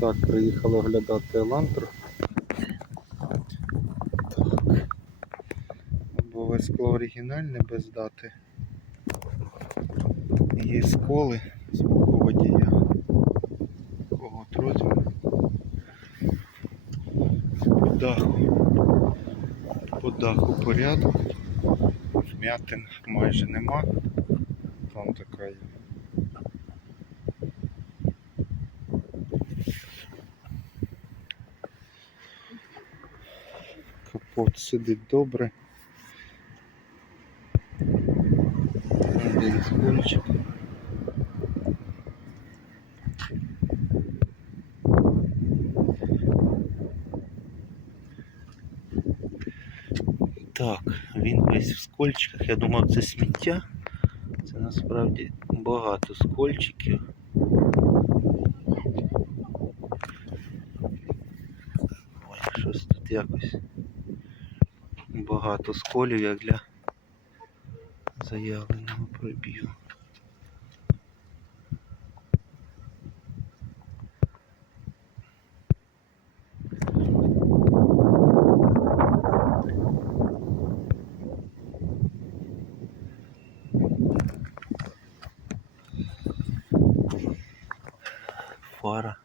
Так, приїхали оглядати Елантру. Так. Бо скло оригінальне без дати. Є сколи з боку водія. Кого розміру. По даху. По даху порядок. Вмятин майже нема. Там така є. Капот сидить добре. Один скольчик. Так, він весь в скольчиках. Я думав, це сміття. Це насправді багато скольчиків. Ой, щось тут якось багато сколів, як для заявленого пробігу. Фара.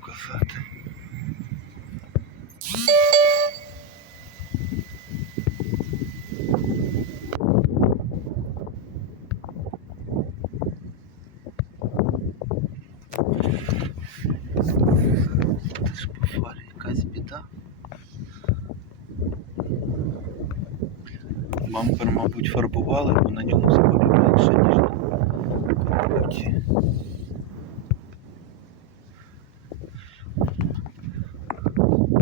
Показати. Теж по фарі якась біда. Бампер, мабуть, фарбували, бо на ньому скорі менше, ніж на капоті.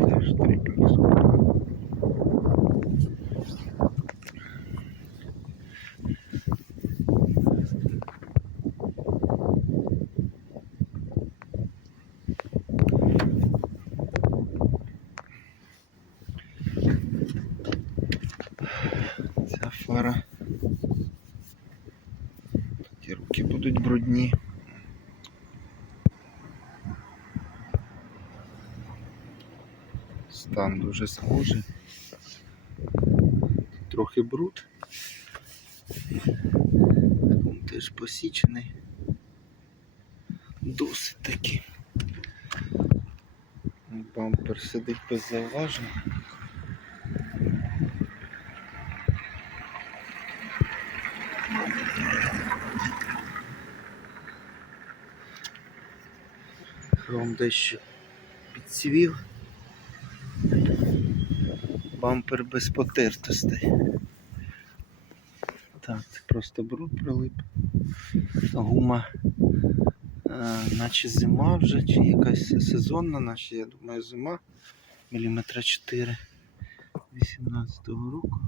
Теж дрібні сколи. Ця фара. Ті руки будуть брудні. Стан дуже схожий. Трохи бруд. Він теж посічений. Досить таки. Бампер сидить без. Дещо підсвів. Бампер без потертостей. Так, це просто бруд прилип. Гума, е, наче зима вже, чи якась сезонна, наче, я думаю, зима. Міліметра 4 18-го року.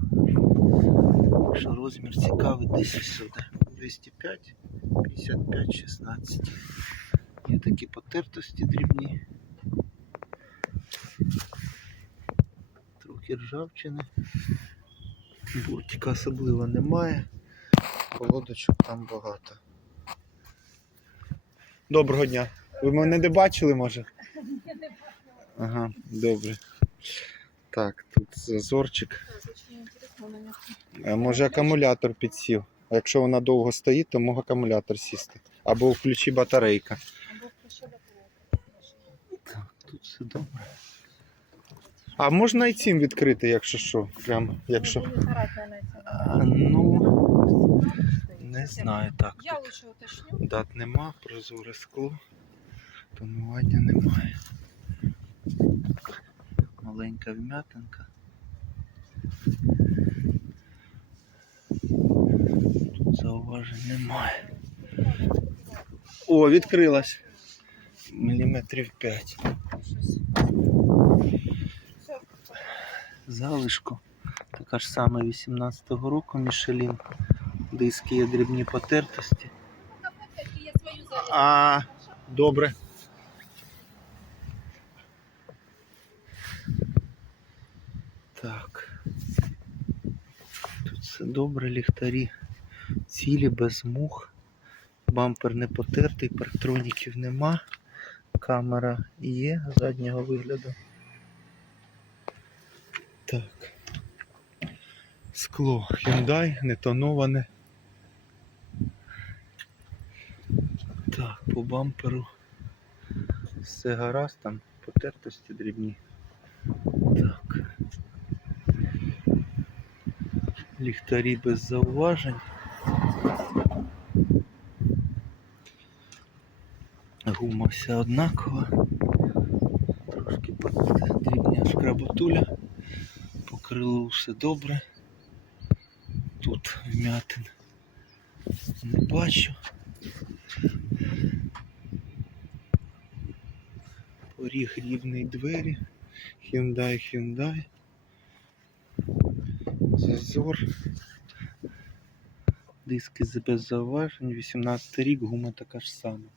Якщо розмір цікавий, десь сюди. 205, 55, 16. Є такі потертості дрібні. Трохи ржавчини. Буртика особливо немає. Колодочок там багато. Доброго дня. Ви мене не бачили, може? Ага, добре. Так, тут зазорчик. Може акумулятор підсів. А якщо вона довго стоїть, то може акумулятор сісти. Або включи батарейка. Тут все добре. А можна і цим відкрити, якщо що. Прямо, якщо. А, ну, не знаю так. Я лучше уточню. дат нема, прозоре скло. Тонування немає. Маленька вмятинка. Тут зауважень немає. О, відкрилась. Міліметрів 5. Залишку. Така ж сама 18-го року Мішелін. Диски є дрібні потертості. А, добре. Так. Тут все добре, ліхтарі цілі, без мух. Бампер не потертий, парктроніків нема. Камера є заднього вигляду. Скло Hyundai, не тоноване. Так, по бамперу все гаразд, там потертості дрібні. Так. Ліхтарі без зауважень. Гума вся однакова. Трошки дрібня шкработуля. По крилу все добре. Тут вмятин не бачу. Поріг рівний двері. Hyundai, Hyundai. Зазор. Диски без зауважень. 18 рік, гума така ж сама.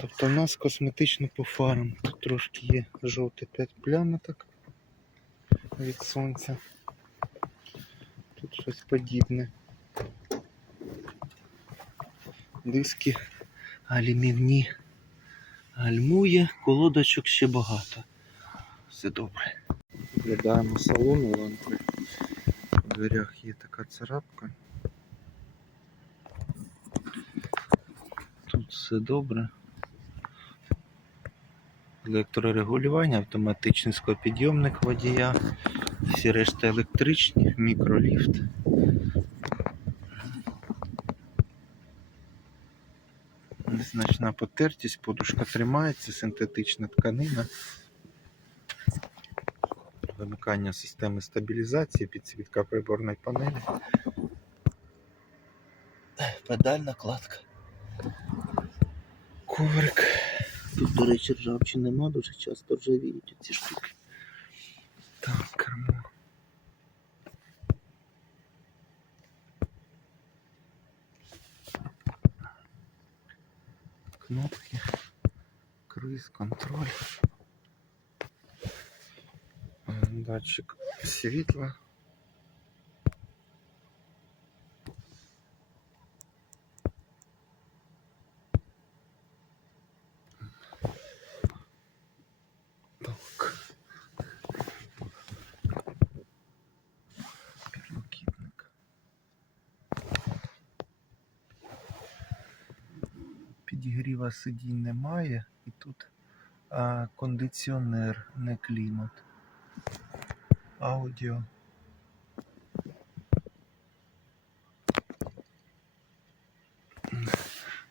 Тобто в нас косметично по фарам. Тут трошки є жовтий 5 плямок від сонця. Щось подібне. Диски алюмівні. Гальмує, колодочок ще багато. Все добре. Виглядаємо салон у лампи. У дверях є така царапка. Тут все добре. Електрорегулювання, автоматичний склопідйомник водія, всі решта електричні, мікроліфт. Незначна потертість, подушка тримається, синтетична тканина. Вимикання системи стабілізації, підсвітка приборної панелі. Педаль накладка. Коврик. Тут, до речі, ржавчі нема, дуже часто ржавіють ці штуки. Так, кермо. Кнопки. круиз контроль. Датчик світла. Так. Підлокітник. Підігріва сидінь немає і тут а, кондиціонер, не клімат. Аудіо.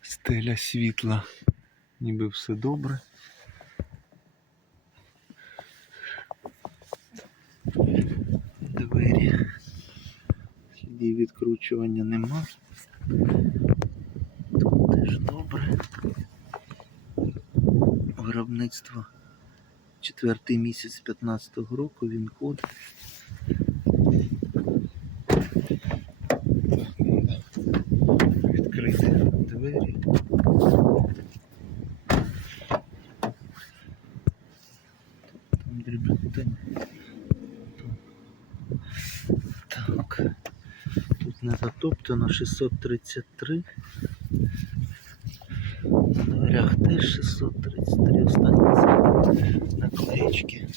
Стеля світла, ніби все добре. Двері. Слідів відкручування нема. Тут теж добре. Виробництво четвертий місяць 15-го року, він код. Відкрити двері. Там дрібнотень. Так. Тут не затоптано 633. На дверях теж 633 останні це наклеєчки.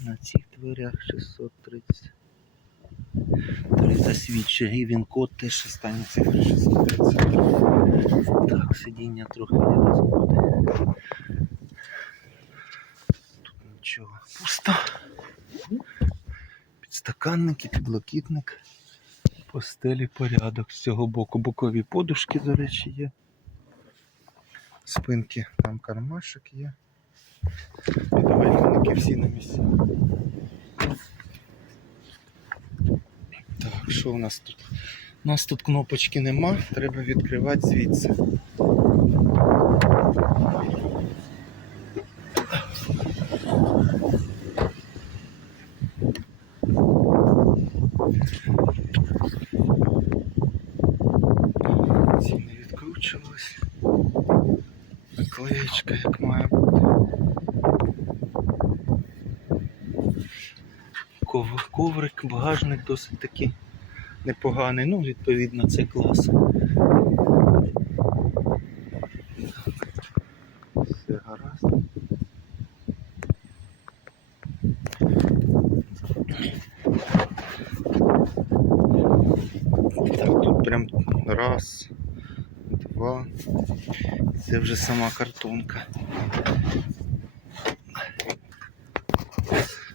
На цих дверях 630. Три засвідчує і він код теж останні цифри 630. Так, сидіння трохи не розбуде. Тут нічого. Пусто. Підстаканники, підлокітник. По стелі порядок з цього боку. Бокові подушки, до речі, є спинки там кармашок є. І довольники всі на місці. Так, що у нас тут? У нас тут кнопочки нема, треба відкривати звідси. Ці не відкручувалось. Наклеєчка, як має бути. Коврик, багажник досить таки непоганий. Ну, відповідно, це клас. Все гаразд. Так, тут прям раз, два. Це вже сама картонка.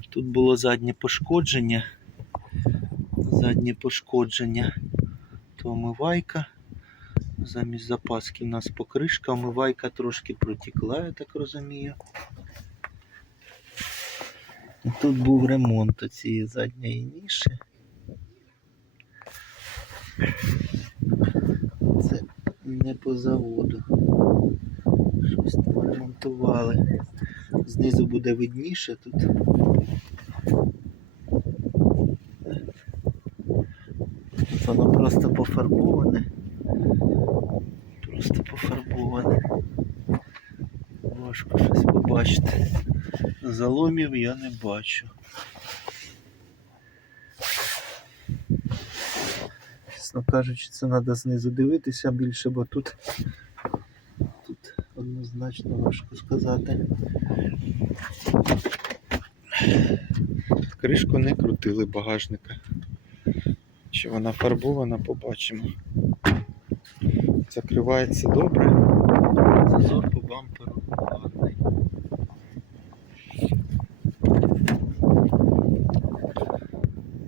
Тут було заднє пошкодження. Заднє пошкодження. То омивайка. Замість запаски у нас покришка, омивайка трошки протікла, я так розумію. Тут був ремонт цієї задньої ніші. Це не по заводу. Щось там ремонтували. Знизу буде видніше тут. Тут Воно просто пофарбоване. Просто пофарбоване. Важко щось побачити. Заломів я не бачу. Чесно кажучи, це треба знизу дивитися більше, бо тут, тут однозначно важко сказати. Кришку не крутили багажника. Чи вона фарбована, побачимо. Закривається добре. Зазор по бамперу гарний.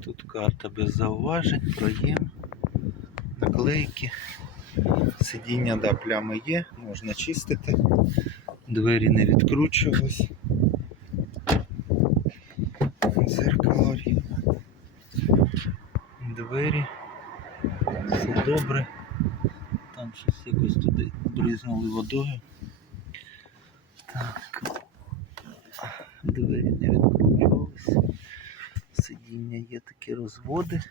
Тут карта без зауважень, проєм, наклейки. Сидіння, да, плями є, можна чистити. Двері не відкручувались. Зеркало рівне. Двері. Все добре. Там щось якось туди бризнули водою. Так. Двері не відкручувались. Сидіння є такі розводи.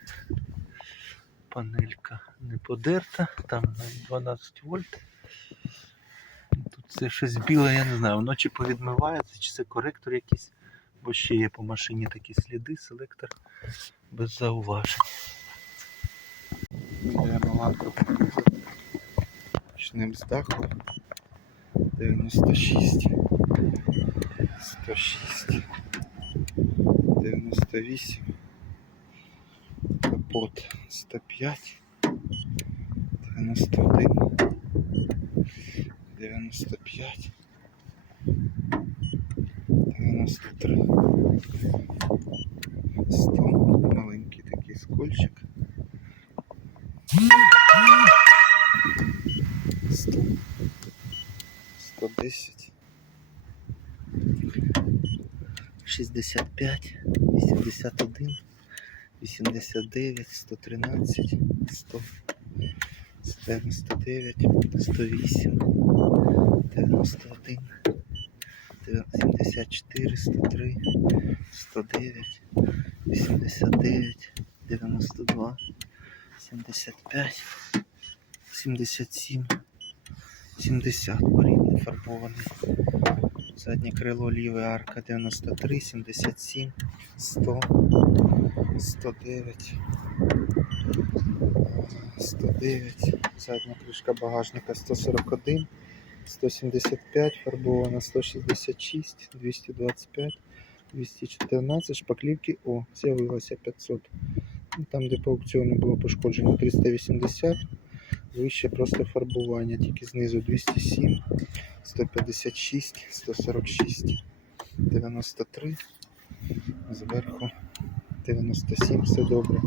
Панелька не подерта, там 12 вольт. Тут це щось біле, я не знаю, вночі повідмивається, чи це коректор якийсь, бо ще є по машині такі сліди, селектор без зауважень. Де баланка Почнемо з даху. 96. 106. 98. Капот 105. 91. 95. 93. 100. Маленький такий скольчик. 100. 110. 65, 81, 89, 113, 100, 199, 108, 91, 74, 103, 109, 89, 92, 75, 77, 70 порівняно фарбований. Заднє крило ліве арка 93, 77, 100, 109, 109, задня кришка багажника 141, 175, фарбована 166, 225, 214, шпаклівки, о, з'явилося 500. Ну, Там, де по аукціону було пошкоджено 380, вище просто фарбування, тільки знизу 207. 156, 146, 93, зверху 97, все добре.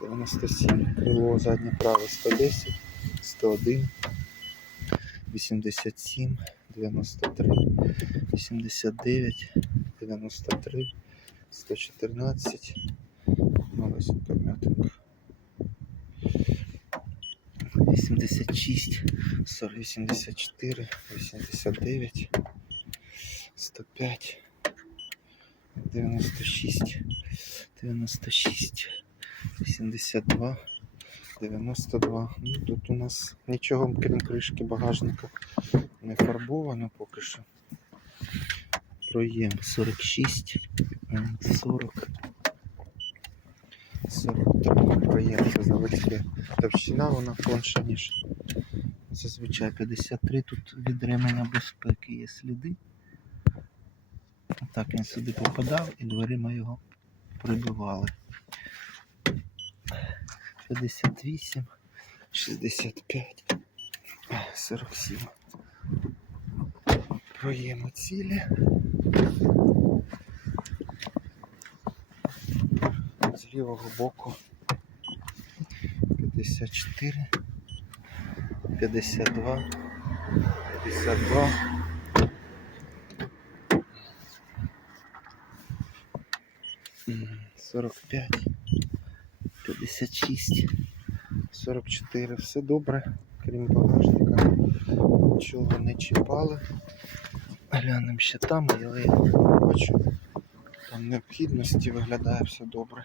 97, крило заднє праве 110, 101, 87, 93, 89, 93, 114, малесенька м'ятинка. 86, 40, 84, 89, 105, 96, 96, 82, 92. Ну тут у нас нічого, крім кришки багажника, не фарбовано поки що. Проєм 46, 40. 43 проєм це заводське. Товщина вона тонша, ніж зазвичай 53. Тут від ременя безпеки є сліди. Так він сюди попадав і дверима його прибивали. 58, 65, 47. Проємо цілі. З лівого боку 54, 52, 52. М, 45, 56, 44. Все добре, крім багажника. Нічого не чіпали. Глянемо ще там, але я бачу, там необхідності виглядає все добре.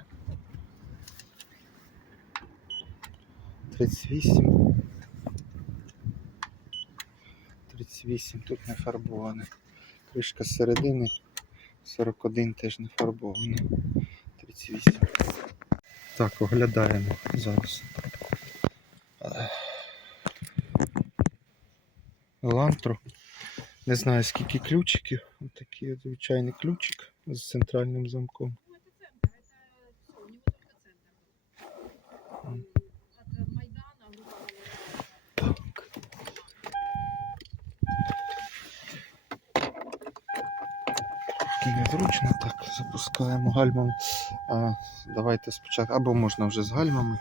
38. 38 тут не фарбоване. Кришка з середини 41 теж не фарбована. 38. Так, оглядаємо зараз. Ех. Елантру. Не знаю скільки ключиків. Ось такий звичайний ключик з центральним замком. Запускаємо гальмами. А, давайте спочатку, або можна вже з гальмами.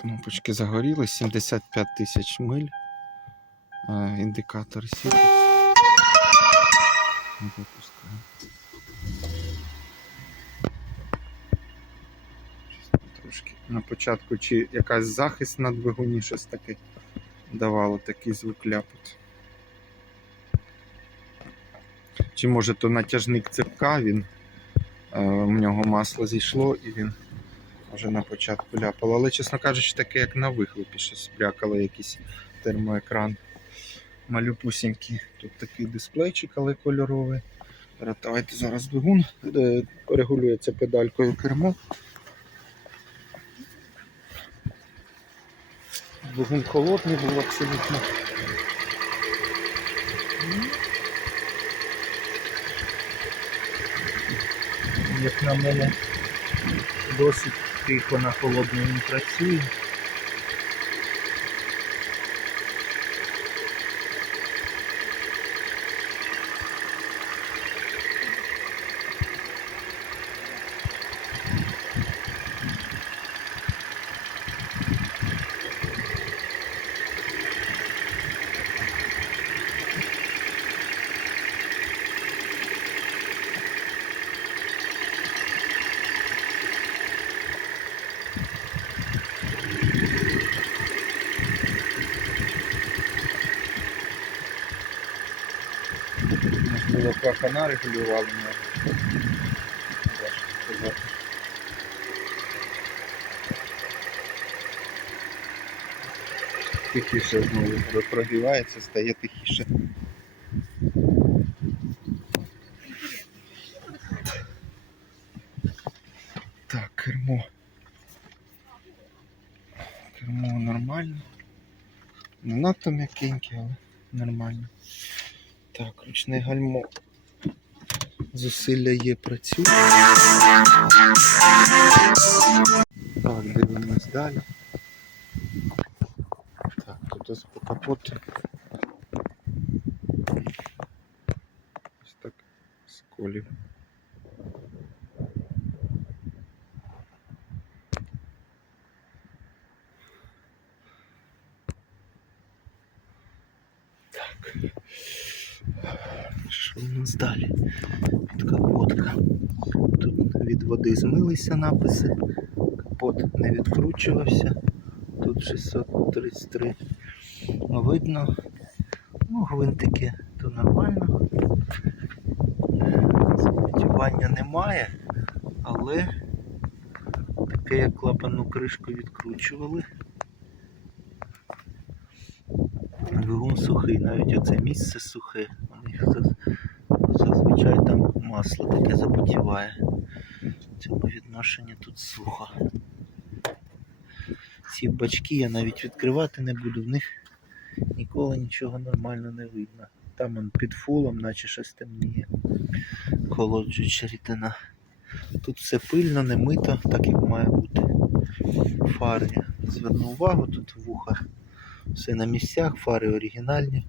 Кнопочки загоріли, 75 тисяч миль. А, індикатор. Трошки на початку чи якась захист на двигуні, щось таке давало такий звук ляпот. Чи може то натяжник цепка, він е, в нього масло зійшло і він вже на початку ляпало. Але, чесно кажучи, таке як на вихлопі щось брякало якийсь термоекран. Малюпусінький. Тут такий дисплейчик, але кольоровий. Давайте зараз двигун е, регулюється педалькою кермо. Двигун холодний був абсолютно. Як на мене, досить тихо на холодному працює. Було клапана регулювали. ну. Тихіше знову прогрівається, стає тихіше. Так, кермо. Кермо нормально. Не надто м'якеньке, але нормально. Так, ручне гальмо. Зусилля є, працює. Так, дивимось далі. Так, тут ось по капоту. Ось так сколів. Так. Що у нас далі? Капотка. Тут від води змилися написи. Капот не відкручувався. Тут 633. Ну, Видно. Ну, гвинтики то нормально. Запотівання немає, Але таке як клапанну кришку відкручували. Двигун сухий, навіть оце місце сухе. Зазвичай там масло таке запотіває. В цьому відношенні тут сухо. Ці бачки я навіть відкривати не буду, в них ніколи нічого нормально не видно. Там он під фулом, наче щось темніє. Холоджуюча рідина. Тут все пильно, не мито, так як має бути. Фари. Зверну увагу, тут вуха. Все на місцях, фари оригінальні,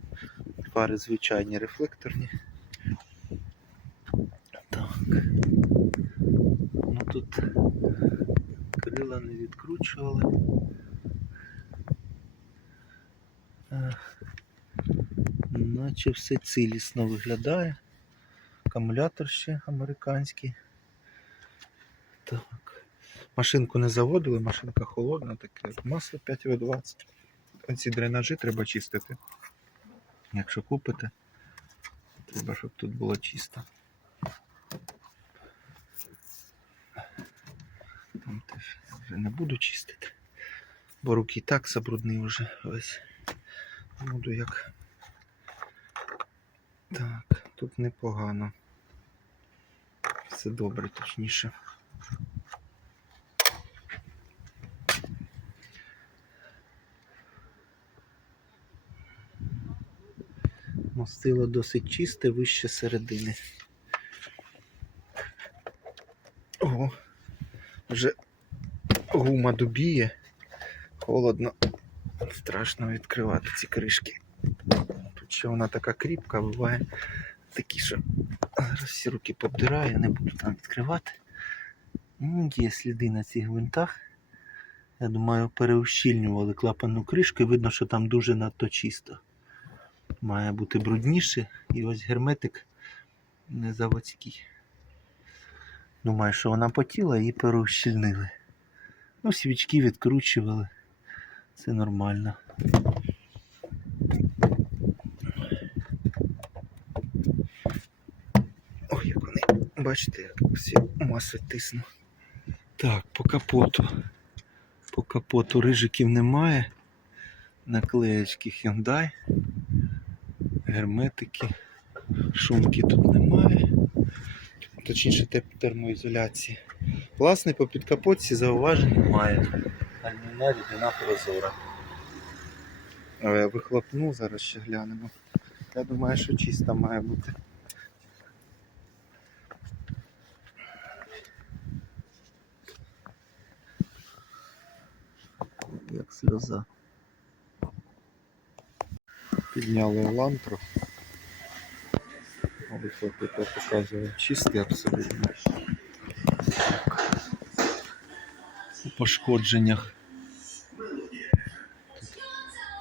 фари звичайні рефлекторні. Ну тут крила не відкручували. Наче все цілісно виглядає. Акумулятор ще американський. Так. Машинку не заводили, машинка холодна, таке масло 5В20. Оці дренажі треба чистити. Якщо купите, треба, щоб тут було чисто. Там не буду чистити. Бо руки так забруднив вже весь. Буду як. Так, тут непогано. Все добре, точніше. Мастило досить чисте, вище середини. О, вже гума дубіє. Холодно. Страшно відкривати ці кришки. Тут ще вона така кріпка, буває такі, що зараз всі руки побдираю, не буду там відкривати. М, Є сліди на цих гвинтах. Я думаю, переущільнювали клапанну кришку і видно, що там дуже надто чисто. Має бути брудніше. І ось герметик не заводський. Думаю, що вона потіла і переущільнили. Ну, свічки відкручували. Це нормально. Ой, як вони, бачите, як всі маси тисну. Так, по капоту. По капоту рижиків немає. Наклеєчки Hyundai. Герметики. Шумки тут немає. Точніше термоізоляції. Власне, по підкапотці зауважень немає. Альміна рідина прозора. Але я вихлопну, зараз ще глянемо. Я думаю, що чиста має бути. Як сльоза. Підняли елантру. Вихлопити показує чистий абсолютно. Пошкодженнях.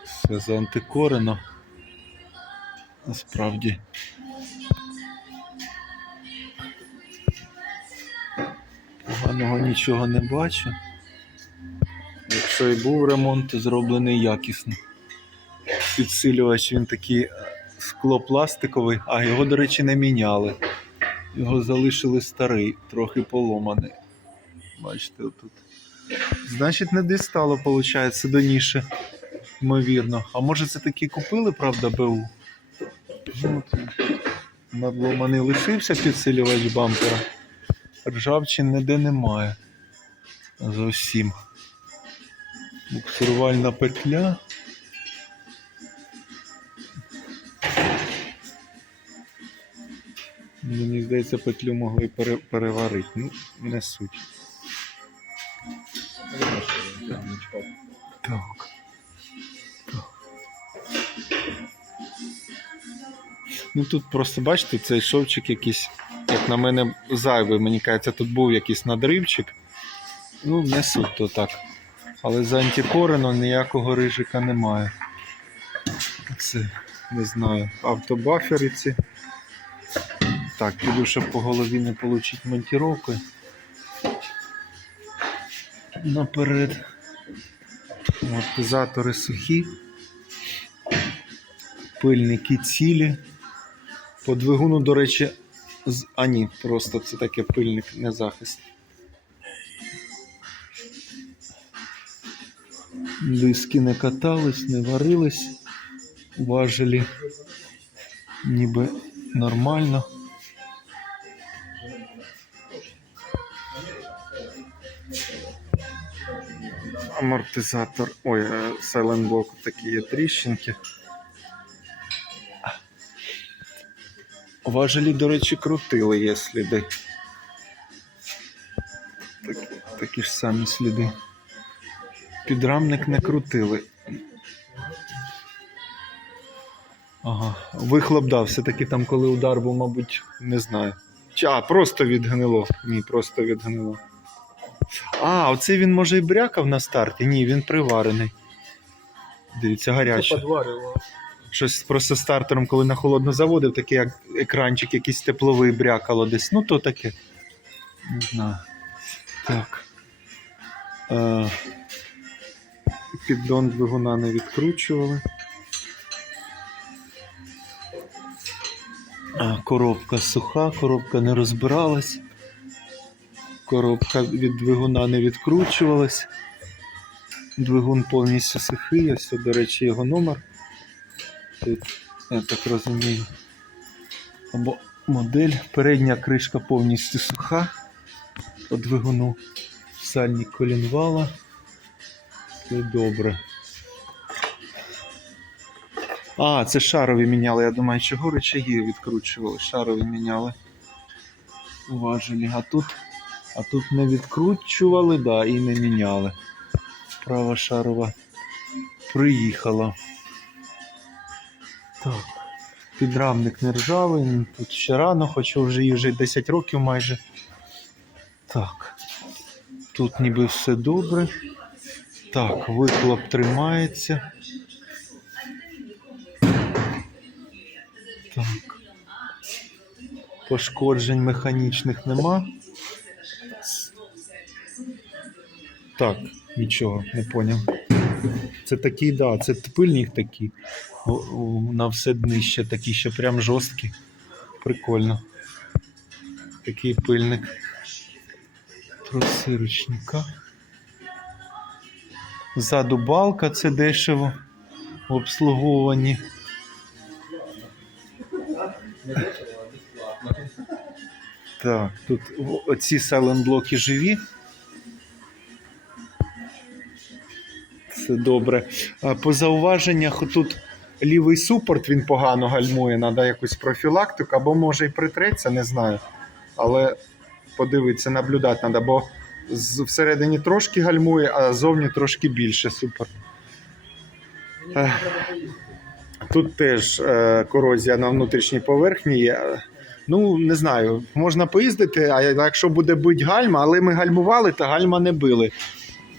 Все заантикорено. Насправді. Поганого нічого не бачу. Якщо і був ремонт, то зроблений якісно. Підсилювач він такий е, склопластиковий, а його, до речі, не міняли. Його залишили старий, трохи поломаний. Бачите, отут. Значить, не дістало, виходить, до ніші. Ймовірно. А може це таки купили, правда, БУ? Ну, от надломаний лишився підсилювач бампера. Ржавчин ніде немає. Зовсім. Буксирувальна петля. Мені здається, петлю могли переварити. Ну, не суть. Так. Ну тут просто бачите, цей шовчик якийсь, як на мене, зайвий. Мені кажеться, тут був якийсь надривчик. Ну, не то так. Але за антикорену ніякого рижика немає. Це, не знаю, автобафери ці. Так, піду, щоб по голові не отримати монтіровки. Наперед амортизатори сухі, пильники цілі. По двигуну, до речі, з... а ні, просто це таке пильник не захист. Диски не катались, не варились, важелі ніби нормально. Амортизатор. Ой, е, Silent такі є тріщинки. Важелі, до речі, крутили, є сліди. Такі, такі ж самі сліди. Підрамник не крутили. Ага. Вихлоп дав, все-таки там, коли удар був, мабуть, не знаю. А, просто відгнило. Ні, просто відгнило. А, оцей він може і брякав на старті. Ні, він приварений. Дивіться, гарячий. Щось просто стартером, коли на холодно заводив, такий як екранчик якийсь тепловий брякало десь. Ну, то таке. Не знаю. Так. Е, піддон двигуна не відкручували. А, коробка суха, коробка не розбиралась. Коробка від двигуна не відкручувалась. Двигун повністю сухий, ось, до речі, його номер. Тут, я так розумію. Або модель. Передня кришка повністю суха. По двигуну. Сальник колінвала. Все добре. А, це шарові міняли. Я думаю, чого речаги відкручували. Шарові міняли. Важелі. А тут, а тут не відкручували, да, і не міняли. Права шарова приїхала. Так. Підрамник не ржавий, тут ще рано, хоча вже їй вже 10 років майже. Так. Тут ніби все добре. Так, вихлоп тримається. Так. Пошкоджень механічних нема. Так, нічого, не поняв. Це такий, да, це пильник такий. На все днище такі ще прям жорсткі. Прикольно. Такий пильник. Труси ручника. Ззаду балка, це дешево в обслуговуванні. Так, тут оці сайлент-блоки живі. Це добре. По зауваженнях тут лівий супорт він погано гальмує, треба якусь профілактику, або може і притреться, не знаю. Але подивитися, наблюдати треба, бо всередині трошки гальмує, а зовні трошки більше супорт. Тут теж е, корозія на внутрішній поверхні є. Ну, не знаю, можна поїздити, а якщо буде бить гальма, але ми гальмували, то гальма не били.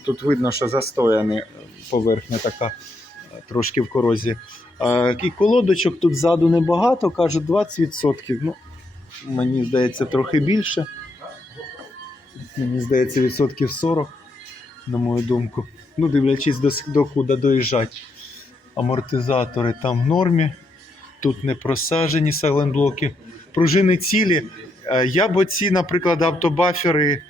Тут видно, що застояна поверхня така е, трошки в корозії. Е, І колодочок тут ззаду небагато, кажуть 20%. Ну, мені здається, трохи більше. Мені здається, відсотків 40, на мою думку. Ну, дивлячись до, до куди доїжджати. Амортизатори там в нормі. Тут не просажені сайлентблоки. Пружини цілі. Е, Я б оці, наприклад, автобафери, е,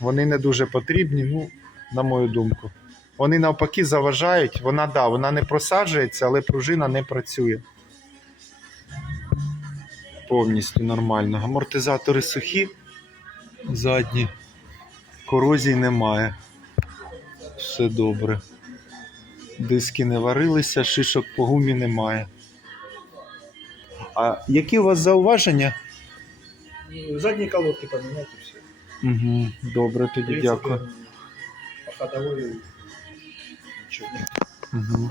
вони не дуже потрібні, ну, на мою думку. Вони навпаки заважають. Вона да, вона не просаджується, але пружина не працює. Повністю нормально. Амортизатори сухі, задні. Корозій немає. Все добре. Диски не варилися, шишок по гумі немає. А які у вас зауваження? Задние колодки поменять и все. Угу, добре, тоді дякую. По ходовой ничего нет. Угу.